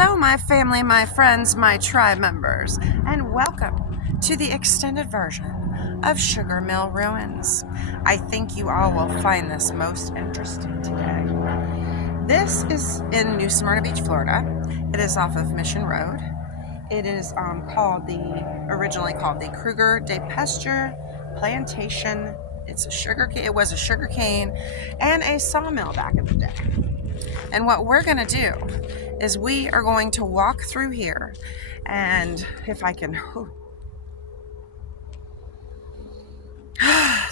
Hello, my family, my friends, my tribe members, and welcome to the extended version of Sugar Mill Ruins. I think you all will find this most interesting today. This is in New Smyrna Beach, Florida. It is off of Mission Road. It is originally called the Kruger de Pasture Plantation. It was a sugar cane and a sawmill back in the day. And what we're going to do is we are going to walk through here, and if I can,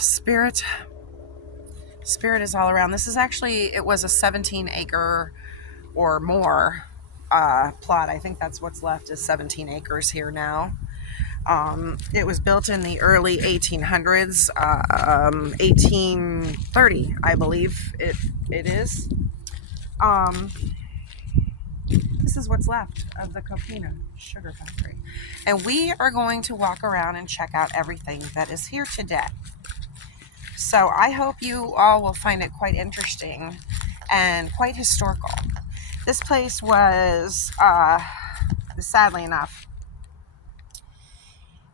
spirit is all around. This is actually, it was a 17 acre or more plot. I think that's what's left is 17 acres here now. It was built in the early 1800s, 1830, I believe it is. This is what's left of the Coquina Sugar Factory. And we are going to walk around and check out everything that is here today. So I hope you all will find it quite interesting and quite historical. This place was, sadly enough,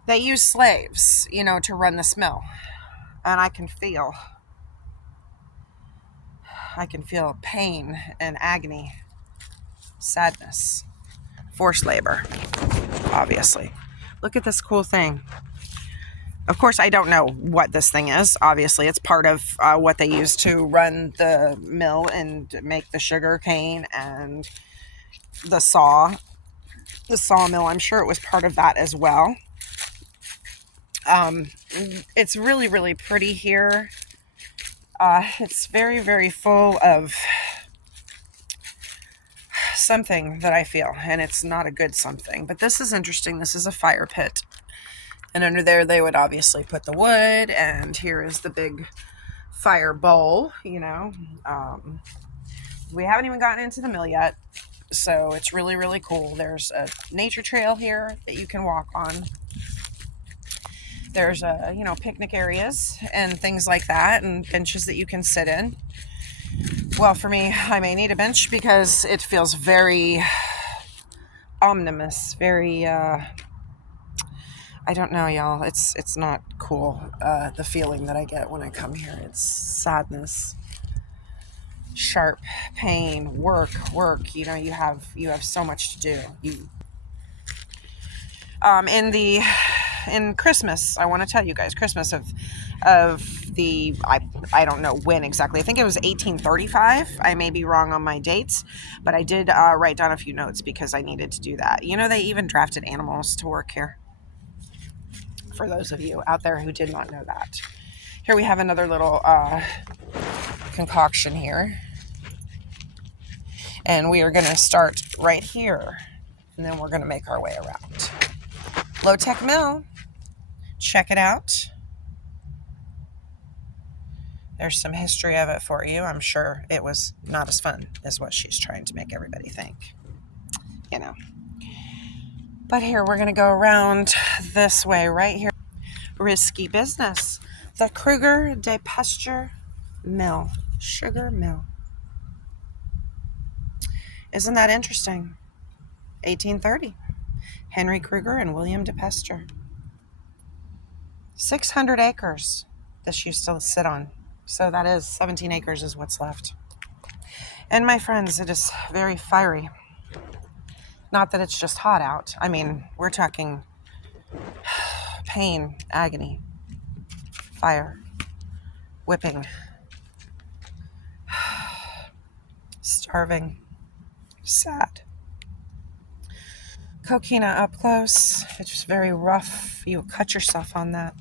they used slaves, to run this mill. And I can feel pain and agony, sadness, forced labor, obviously. Look at this cool thing. Of course, I don't know what this thing is. Obviously, it's part of what they use to run the mill and make the sugar cane and the sawmill. I'm sure it was part of that as well. It's really, really pretty here. It's very, very full of something that I feel, and it's not a good something. But this is interesting. This is a fire pit. And under there, they would obviously put the wood, and here is the big fire bowl, We haven't even gotten into the mill yet, so it's really, really cool. There's a nature trail here that you can walk on. There's, picnic areas and things like that, and benches that you can sit in. Well, for me, I may need a bench because it feels very ominous, very... I don't know, y'all. It's not cool. The feeling that I get when I come here, it's sadness, sharp pain, work. You have so much to do. In Christmas, I want to tell you guys, Christmas of the I don't know when exactly. I think it was 1835. I may be wrong on my dates, but I did write down a few notes because I needed to do that. They even drafted animals to work here. For those of you out there who did not know that. Here we have another little concoction here. And we are going to start right here. And then we're going to make our way around. Low Tech Mill. Check it out. There's some history of it for you. I'm sure it was not as fun as what she's trying to make everybody think. But here, we're going to go around this way right here. Risky business. The Kruger de Pasture Mill. Sugar Mill. Isn't that interesting? 1830. Henry Kruger and William de Pasture. 600 acres this used to sit on. So that is 17 acres is what's left. And my friends, it is very fiery. Not that it's just hot out. I mean, we're talking pain, agony, fire, whipping, starving, sad. Coquina up close. It's just very rough. You cut yourself on that.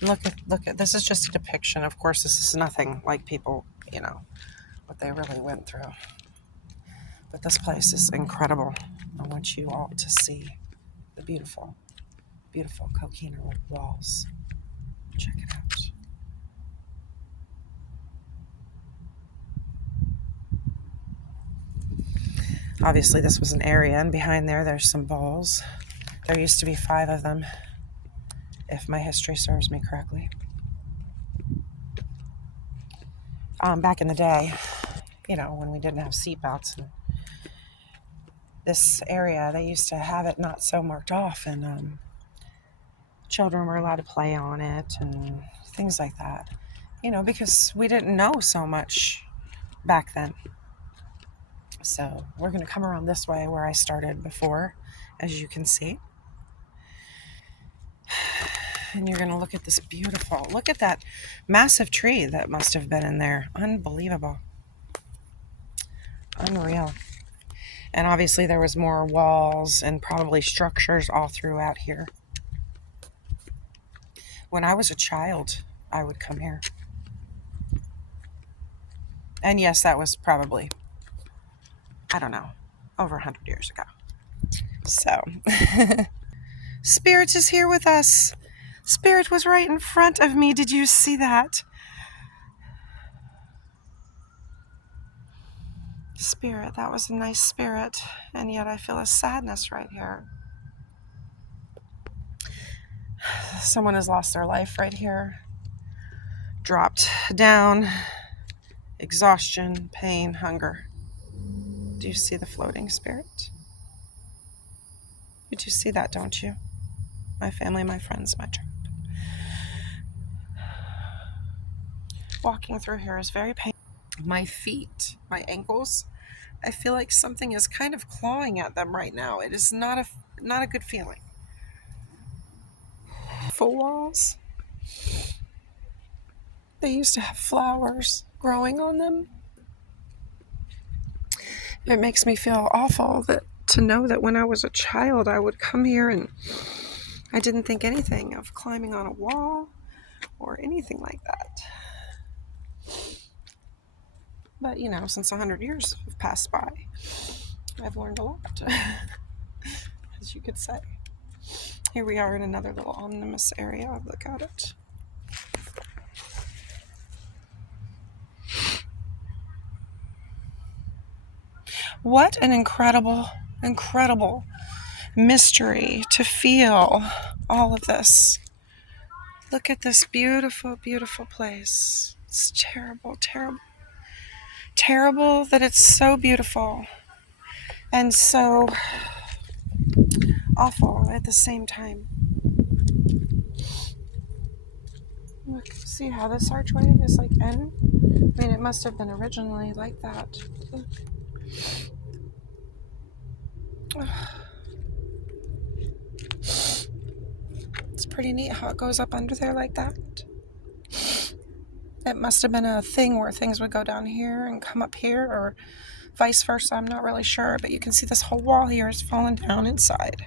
Look at this is just a depiction. Of course, this is nothing like people, what they really went through. But this place is incredible. I want you all to see the beautiful, beautiful Coquina walls. Check it out. Obviously, this was an area, and behind there's some balls. There used to be 5 of them, if my history serves me correctly. Back in the day, when we didn't have seatbelts, and this area, they used to have it not so marked off, and children were allowed to play on it and things like that. Because we didn't know so much back then. So we're going to come around this way where I started before, as you can see. And you're going to look at this look at that massive tree that must have been in there. Unbelievable. Unreal. And obviously there was more walls and probably structures all throughout here. When I was a child, I would come here. And yes, that was probably, I don't know, over 100 years ago. So, Spirit is here with us. Spirit was right in front of me. Did you see that? Spirit, that was a nice spirit. And yet I feel a sadness right here. Someone has lost their life right here. Dropped down. Exhaustion, pain, hunger. Do you see the floating spirit? You do see that, don't you? My family, my friends, my tribe. Walking through here is very painful. My feet, my ankles, I feel like something is kind of clawing at them right now. It is not a good feeling. Full walls. They used to have flowers growing on them. It makes me feel awful to know that when I was a child, I would come here and I didn't think anything of climbing on a wall or anything like that. But, since 100 years have passed by, I've learned a lot, as you could say. Here we are in another little omnibus area. Look at it. What an incredible, incredible mystery to feel all of this. Look at this beautiful, beautiful place. It's terrible, terrible. Terrible that it's so beautiful and so awful at the same time. Look, see how this archway is like N? I mean, it must have been originally like that. Look. It's pretty neat how it goes up under there like that. It must have been a thing where things would go down here and come up here, or vice versa. I'm not really sure, but you can see this whole wall here has fallen down inside.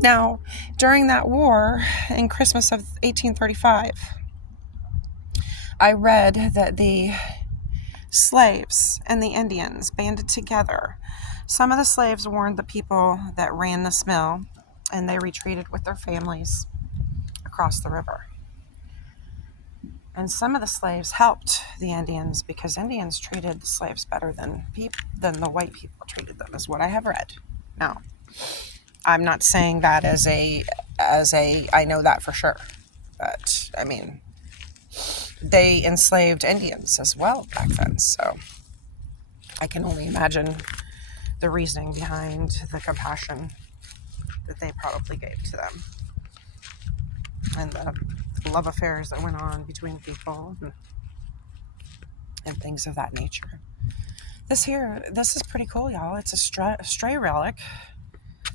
Now, during that war in Christmas of 1835, I read that the slaves and the Indians banded together. Some of the slaves warned the people that ran this mill, and they retreated with their families across the river. And some of the slaves helped the Indians because Indians treated the slaves better than the white people treated them, is what I have read. Now, I'm not saying that as a I know that for sure. But, I mean, they enslaved Indians as well back then. So I can only imagine the reasoning behind the compassion that they probably gave to them. And the love affairs that went on between people and things of that nature. This is pretty cool, y'all. It's a stray relic.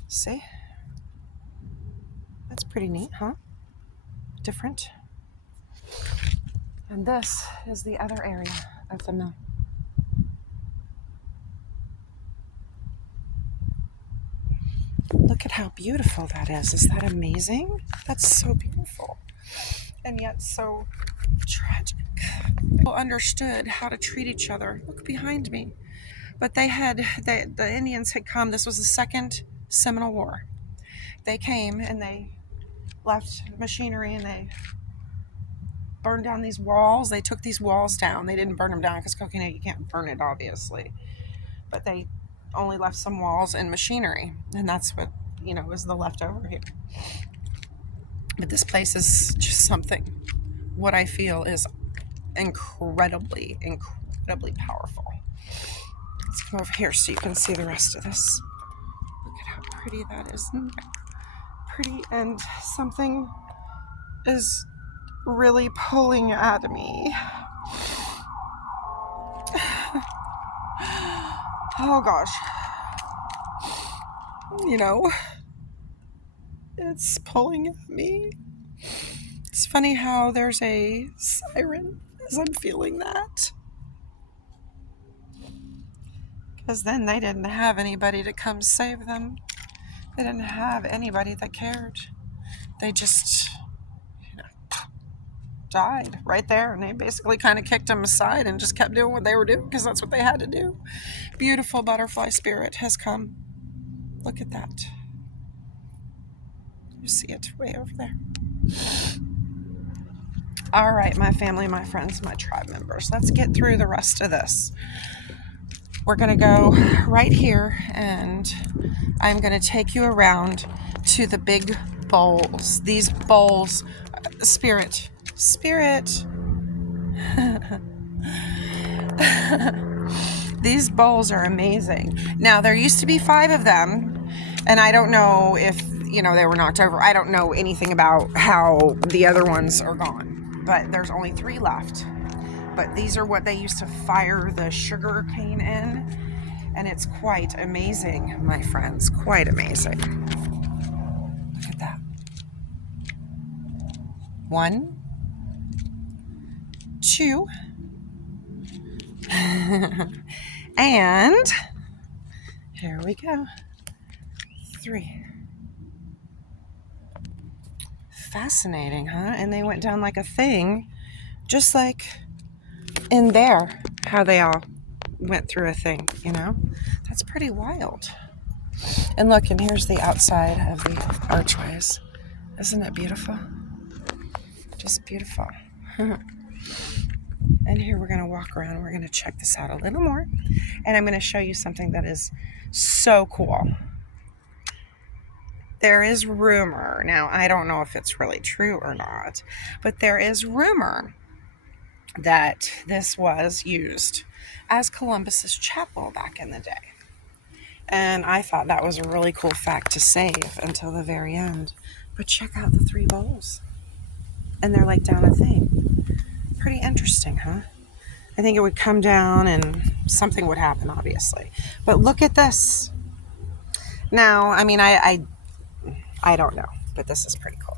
See? That's pretty neat, huh? Different. And this is the other area of the mill. Look at how beautiful that is. Is that amazing? That's so beautiful. And yet so tragic. People understood how to treat each other. Look behind me. But the Indians had come. This was the Second Seminole War. They came and they left machinery and they burned down these walls. They took these walls down. They didn't burn them down because coconut, you can't burn it, obviously. But they only left some walls and machinery. And that's what, was the leftover here. But this place is just something. What I feel is incredibly, incredibly powerful. Let's come over here so you can see the rest of this. pretty that is. Pretty, and something is really pulling at me. Oh gosh. You know, it's pulling at me. It's funny how there's a siren as I'm feeling that. Because then they didn't have anybody to come save them. They didn't have anybody that cared. They just, died right there. And they basically kind of kicked them aside and just kept doing what they were doing because that's what they had to do. Beautiful butterfly spirit has come. Look at that. You see it way over there. All right, my family, my friends, my tribe members, let's get through the rest of this. We're going to go right here, and I'm going to take you around to the big bowls. These bowls, spirit. These bowls are amazing. Now, there used to be 5 of them, and I don't know if, they were knocked over. I don't know anything about how the other ones are gone, but there's only 3 left. But these are what they used to fire the sugar cane in, and it's quite amazing, my friends, quite amazing. Look at that. 1, 2, and here we go, 3. Fascinating, huh? And they went down like a thing, just like in there, how they all went through a thing, That's pretty wild. And look, and here's the outside of the archways. Isn't it beautiful? Just beautiful. And here we're going to walk around. We're going to check this out a little more. And I'm going to show you something that is so cool. There is rumor. Now, I don't know if it's really true or not, but there is rumor that this was used as Columbus's chapel back in the day. And I thought that was a really cool fact to save until the very end. But check out the 3 bowls. And they're like down a thing. Pretty interesting, huh? I think it would come down and something would happen, obviously. But look at this. Now, I mean, I don't know, but this is pretty cool.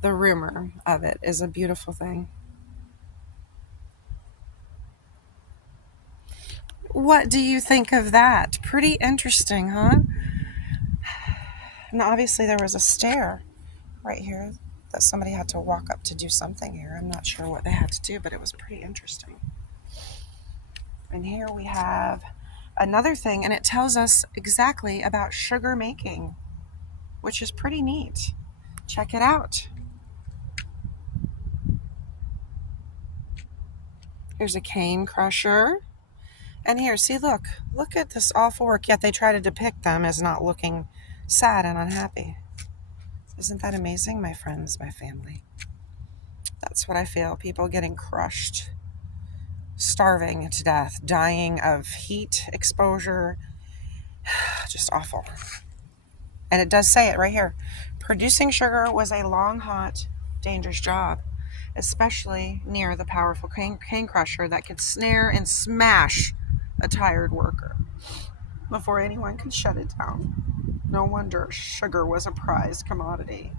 The rumor of it is a beautiful thing. What do you think of that? Pretty interesting, huh? And obviously there was a stair right here that somebody had to walk up to do something here. I'm not sure what they had to do, but it was pretty interesting. And here we have another thing, and it tells us exactly about sugar making, which is pretty neat. Check it out. Here's a cane crusher. And here, see, look at this awful work. Yet they try to depict them as not looking sad and unhappy. Isn't that amazing, my friends, my family? That's what I feel. People getting crushed, starving to death, dying of heat exposure. Just awful. And it does say it right here. Producing sugar was a long, hot, dangerous job, especially near the powerful cane crusher that could snare and smash a tired worker before anyone could shut it down. No wonder sugar was a prized commodity.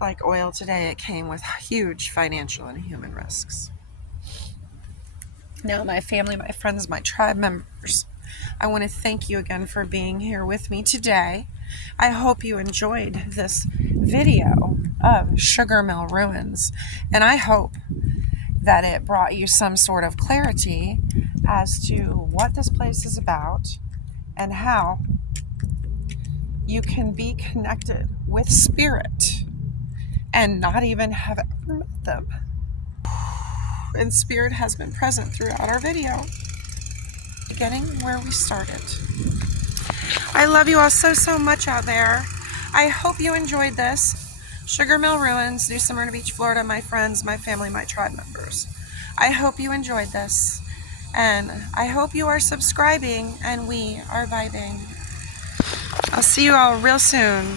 Like oil today, it came with huge financial and human risks. Now, my family, my friends, my tribe members, I want to thank you again for being here with me today. I hope you enjoyed this video of Sugar Mill Ruins, and I hope that it brought you some sort of clarity as to what this place is about and how you can be connected with spirit and not even have ever met them. And spirit has been present throughout our video, beginning where we started. I love you all so much out there. I hope you enjoyed this. Sugar Mill Ruins, New Smyrna Beach, Florida, my friends, my family, my tribe members. I hope you enjoyed this. And I hope you are subscribing and we are vibing. I'll see you all real soon.